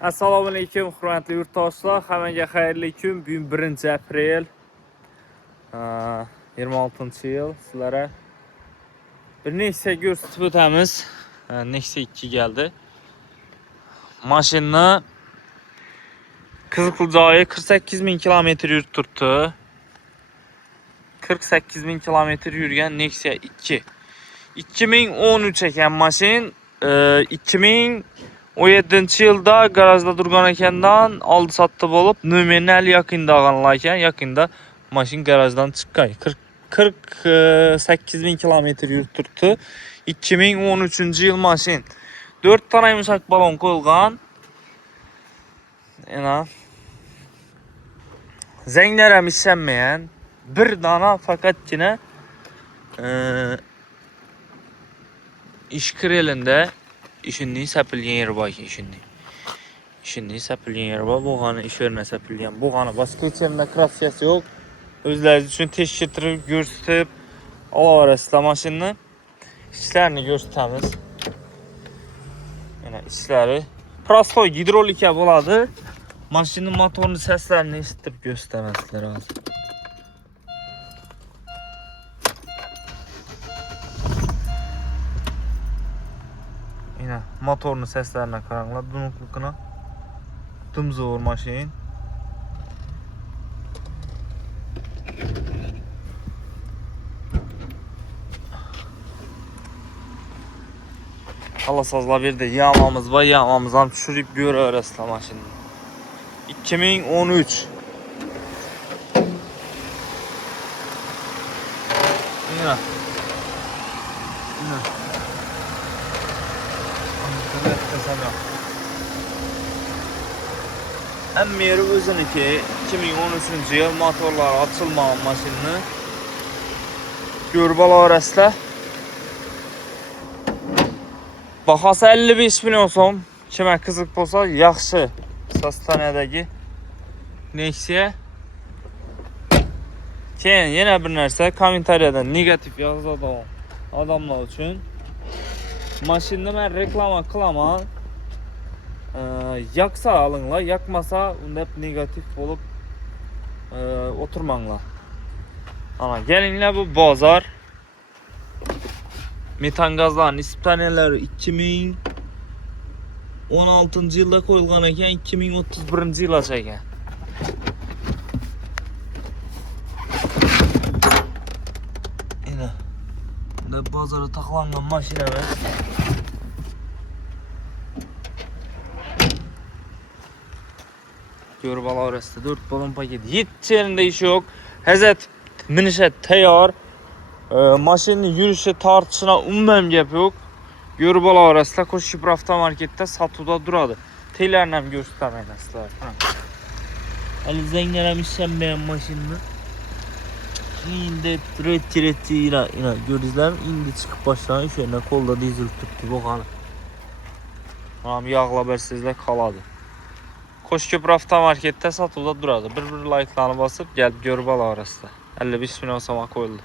Assalomu alaykum, hurmatli yurtdoshlar. Hammaga xayrli kun. Bugun 1-aprel 26-yil. Sizlarga bir Nexia ko'rsatib o'tamiz. Nexia 2 geldi. Mashina Qiziljoyi 48.000 kilometr yurib turibdi. 48.000 kilometr yurgan Nexia 2. 2013 ekan mashin. 2017-yilda garajda turgan ekandan oldi sotdi bo'lib, nominal yaqinda olganlar ekan. Yaqinda mashin garajdan chiqqan. 48.000 kilometr yurib turibdi. 2013-yil mashin. 4 tane yumshoq balon qo'yilgan. Yana zanglar ham ishlanmagan. Bir dana faqatgina ish kirelinde ishini sapilgan yeri bor ekan, ishini sapilgan yeri bor. Bu g'ani ish yerine sapilgan. Bu g'ani boshqa hech yerda krassiyasi yo'q. O'zlaringiz uchun tekshirib ko'rsatib olaverasizlar mashinani. İşlerini ko'rsatamiz. Yana ishlari prostoy gidrolika bo'ladi. Mashinaning motorni saslarini eshitib ko'rsataman sizlarga hozir. Yine motorun seslerine karanglar, dunuklukuna dımzor maşin. Allah sazla bir de yağmamız var, yağmamızdan düşürüp bir arasında maşinin. 2013. Yine. Hem yeri özünki 2013 yıl motorlar açılmayan maşinini görüp alarasla. Bahası 55 milyon so'm. Kime kızık bolsa yaxshi sostaniyadagi Nexia. Keyin yana bir narsa, kommentariyada negativ yozadi odamlar uchun. Mashinani men reklama qilaman. Yaksa alыңlar, yakmasa unda hep negatif olup oturmanglar. Ana gelinglar, bu bozor. Metan gazlarının ispaniyaları 2016 yılda koyulgan ekan, 2031 yıl ekan. Yine bunda bozora taklangan mashina emas. Görüp alaverasizlar. 4 balon paketi. 7 yerinde iş yok. Hazret minişe tayyor. Maşinin yürüyüşü tartışına umumen gap yok. Görüp alaverasizlar. Koşup avtomarketda satuda duradı. Teylerini hem göstermeyasizlar. Ali zengler hem işlenmeyen maşinini. Şimdi retti yine gördünüzler mi? İndi çıkıp başlayın. Şöyle kolda dizel tuttu bu kanı. Tamam, yağla bersizler kaladı. Koşköprü avtomarketdə satılda duradı. Bir like'larını basıp gelip görüp alaverasizlar. 55 milyon soma koyuldu.